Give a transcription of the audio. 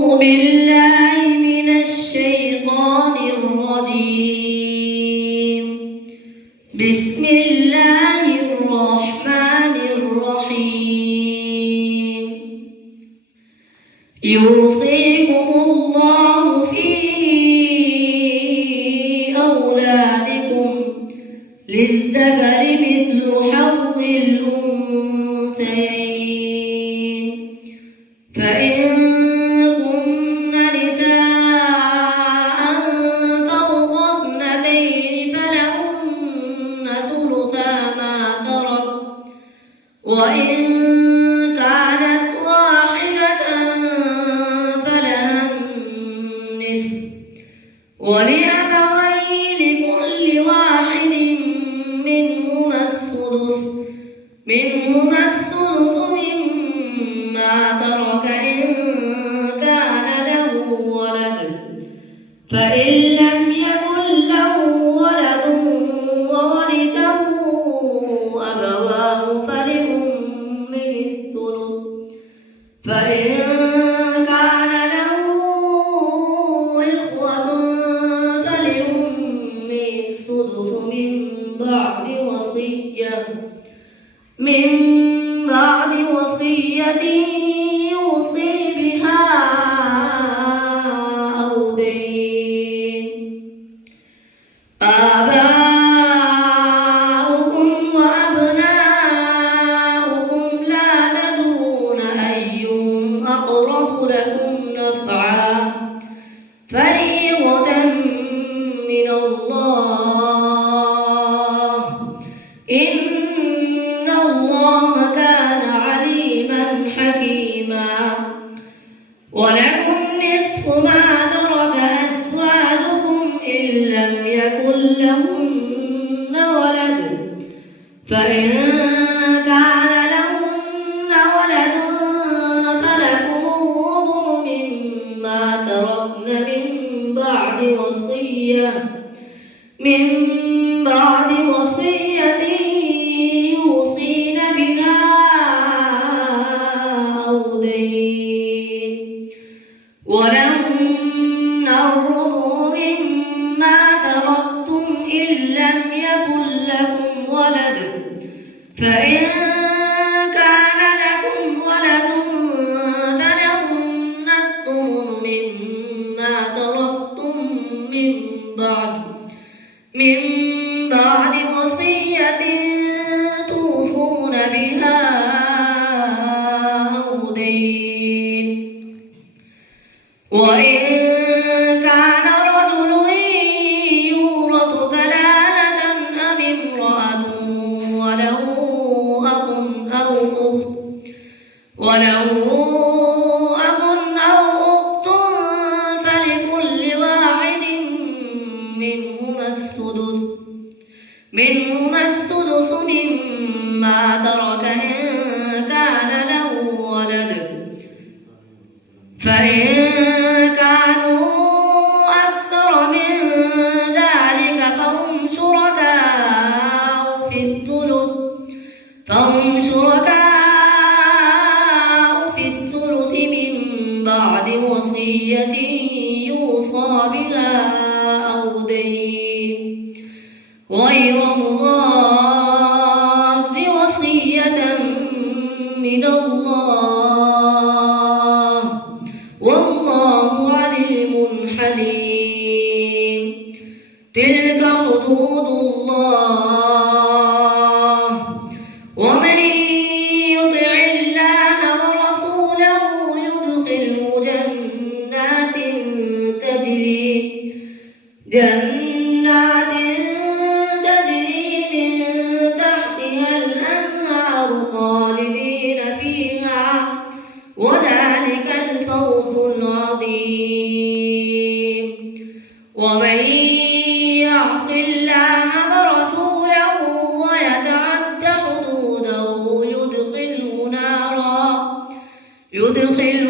بالله من الشيطان الرجيم. بسم الله الرحمن الرحيم. يوصيكم الله في أولادكم للذكر مثل حظ الأنثيين، فإن كن نساء فوق اثنتين فلهن ثلثا ما ترك، وإن كانت واحدة فلها النصف، ولأبويه لكل واحد منهما السدس مما ترك إن كان له ولد، فإن لم يكن له ولد وورثه أبواه فلأمه الثلث، فإن كان له إخوة فلأمه السدس من بعد وصية يوصي بها أو دين. آباؤكم وأبناؤكم لا تدرون أيهم أقرب لكم نفعا، فريضة من الله، إن الله كان عليما حكيما. ولكم نصف ما ترك أزواجكم إن لم يكن لهن ولد، فإن كان لهن ولد فلكم الربع مما تركن من بعد وصية يوصين بها أو دين. ولهن الربع مما تركتم إن لم يكن لكم ولد، فإن كان لكم ولد فلهن الثمن مما تركتم من بعد وصية توصون بها أو دين. وإن كان رجل يورث كلالة أم امرأة وله أخ أو أخت فلكل واحد منهما السدس مما ترك إن كان له ولد، فإن كانوا أكثر من ذلك فهم شركاء في الثلث من بعد وصية يوصى بها أو دين، غير مضار، وصية من الله، والله عليم حليم. تلك حدود الله، ومن يطع الله ورسوله يدخله جنات تجري من تحتها الأنهار خالدين فيها، وذلك الفوز العظيم. ومن يعص الله ورسوله ويتعد حدوده يدخله